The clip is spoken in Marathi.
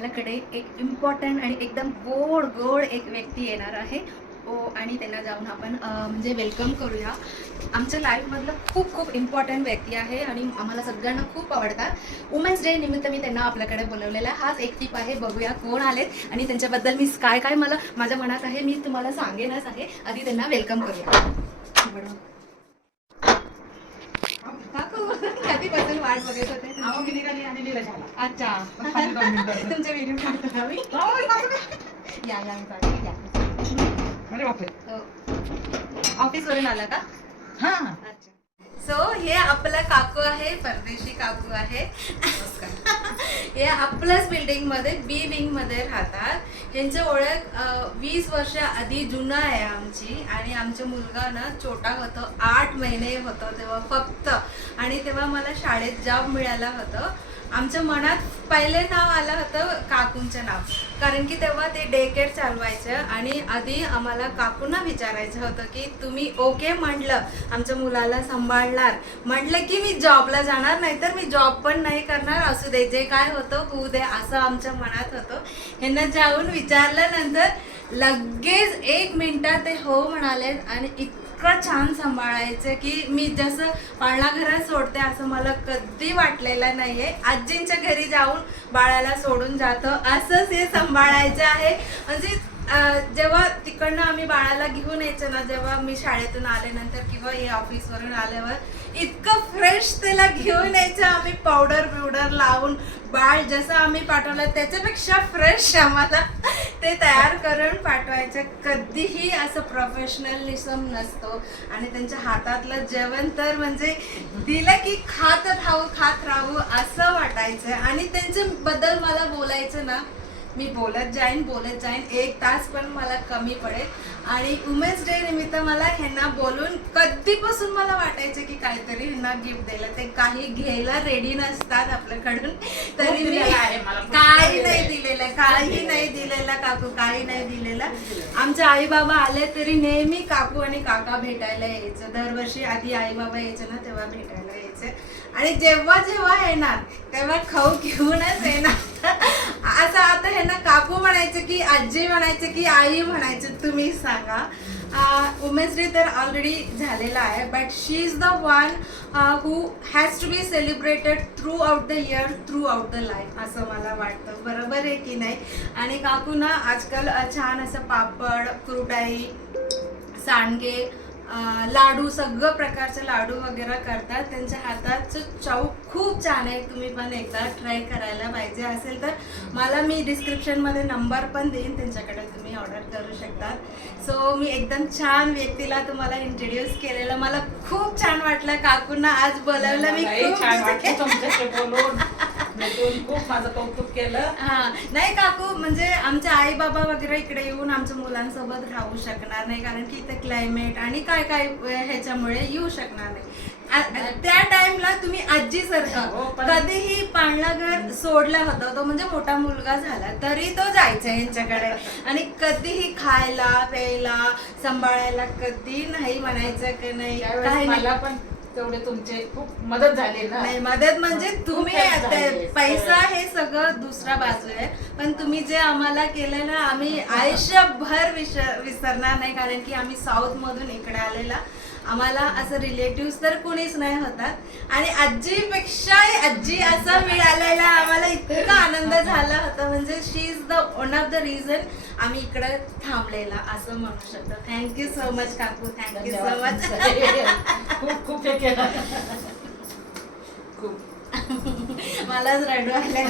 आपल्याकडे एक इम्पॉर्टंट आणि एकदम गोड गोड एक व्यक्ती येणार आहे आणि त्यांना जाऊन आपण म्हणजे वेलकम करूया. आमच्या लाईफमधलं खूप खूप इम्पॉर्टंट व्यक्ती आहे आणि आम्हाला सगळ्यांना खूप आवडतात. वुमेन्स डे निमित्त मी त्यांना आपल्याकडे बोलवलेलं आहे. हाच एक टीप आहे. बघूया कोण आलेत आणि त्यांच्याबद्दल मी काय काय मला माझ्या मनात आहे मी तुम्हाला सांगेनच आहे. आधी त्यांना वेलकम करूया. काकू कधीपासून वाट बघत होते. अच्छा तुमच्या व्हिडिओ काढतो आम्ही. या या ऑफिस वरून आला का? हा. अच्छा. सो हे आपलं काकू आहे, परदेशी काकू आहे. हे आपल्याच बिल्डिंग मध्ये बी विंग मध्ये राहतात. यांची ओळख 20 वर्ष आधी जुना आहे आमची. आणि आमचा मुलगा ना छोटा होतो, 8 महिने होतो तेव्हा फक्त. आणि तेव्हा मला शाळेत जॉब मिळाला होतं. आमच्या मनात पहिले नाव आलं होतं काकूंचं नाव, कारण की तेव्हा ते डे केअर चालवायचं. आणि आधी आम्हाला काकूंना विचारायचं होतं की तुम्ही ओके म्हटलं आमच्या मुलाला सांभाळणार, म्हटलं की मी जॉबला जाणार, नाही तर मी जॉब पण नाही करणार, असू दे जे काय होतं होऊ दे, असं आमच्या मनात होतं. ह्यांना जाऊन विचारल्यानंतर लगेच 1 मिनिटात ते हो म्हणाले. आणि इतकं छान सांभाळायचं की मी जसं पाळणाघरात सोडते असं मला कधी वाटलेलं नाहीये. आजींच्या घरी जाऊन बाळाला सोडून जातं असंच हे सांभाळायचं आहे. म्हणजे जेव्हा तिकडनं आम्ही बाळाला घेऊन यायचं ना, जेव्हा मी शाळेतून आल्यानंतर किंवा हे ऑफिसवरून आल्यावर इतकं फ्रेश त्याला घेऊन यायचं आम्ही, पावडर बिवडर लावून. बाळ जसं आम्ही पाठवलं त्याच्यापेक्षा फ्रेश आम्हाला ते तयार करून पाठवायचं. कधीही असं प्रोफेशनलिझम नसतो. आणि त्यांच्या हातातलं जेवण तर म्हणजे दिलं की खात राहू असं वाटायचं. आणि त्यांच्याबद्दल मला बोलायचं ना, मी बोलत जाईन 1 तास पण मला कमी पडेल. आणि वुमेन्स डे निमित्त मला ह्यांना बोलून कधीपासून मला वाटायचं की काहीतरी ह्यांना गिफ्ट द्यायला. ते काही घ्यायला रेडी नसतात आपल्याकडून, तरी मी काही नाही दिलेलं काकू, काही नाही दिलेलं. आमचे आई बाबा आले तरी नेहमी काकू आणि काका भेटायला यायचं. दरवर्षी आधी आई बाबा यायचे ना तेव्हा भेटायला यायचे. आणि जेव्हा जेव्हा येणार तेव्हा खाऊ घेऊनच येणार. असं आता ह्यांना काकू म्हणायचं की आजी म्हणायचं की आई म्हणायचं, तुम्ही सांगा. वुमेन्स डे तर ऑलरेडी झालेला आहे, but she is the one who has to be celebrated throughout the year, throughout the life, असं मला वाटतं. बरोबर आहे की नाही? आणि काकू ना आजकाल छान असं पापड, कुरडाई, सांडगे, लाडू, सगळं प्रकारचे लाडू वगैरे करतात. त्यांच्या हाताचं चव खूप छान आहे. तुम्ही पण एकदा ट्राय करायला पाहिजे. असेल तर मला मी डिस्क्रिप्शनमध्ये नंबर पण देईन, त्यांच्याकडे तुम्ही ऑर्डर करू शकता. सो मी एकदम छान व्यक्तीला तुम्हाला इंट्रोड्यूस केलेलं. मला खूप छान वाटलं काकूंना आज बोलावलं. मी खूप माझं कौतुक केलं. नाही काकू, म्हणजे आमचे आई बाबा वगैरे इकडे येऊन आमच्या मुलांसोबत राहू शकणार नाही, कारण की इथे क्लायमेट आणि काय काय ह्याच्यामुळे येऊ शकणार नाही. त्या टाइमला तुम्ही आजी सारखं कधीही पाळणाघर सोडलं होतं. तो म्हणजे मोठा मुलगा झाला तरी तो जायचा यांच्याकडे. आणि कधीही खायला प्यायला सांभाळायला कधी नाही म्हणायचं की नाही. काही मला पण तेवढे तुमचे खूप मदत झाली ना. नाही, मदत म्हणजे तुम्ही पैसा हे सगळं दुसरा बाजू आहे, पण तुम्ही जे आम्हाला केलं ना आम्ही आयुष्यभर विसरणार नाही. कारण की आम्ही साऊथ मधून इकडे आलेला, आम्हाला असं रिलेटिव्ह तर कुणीच नाही होतात. आणि आजीपेक्षाही आजी असं मिळालेला आम्हाला इतका आनंद झाला होता. म्हणजे she is the one of the reason आम्ही इकडे थांबलेला असं म्हणू शकतो. थँक्यू सो मच काकू, थँक्यू सो मच. खूप खूप खूप मलाच रडू आले.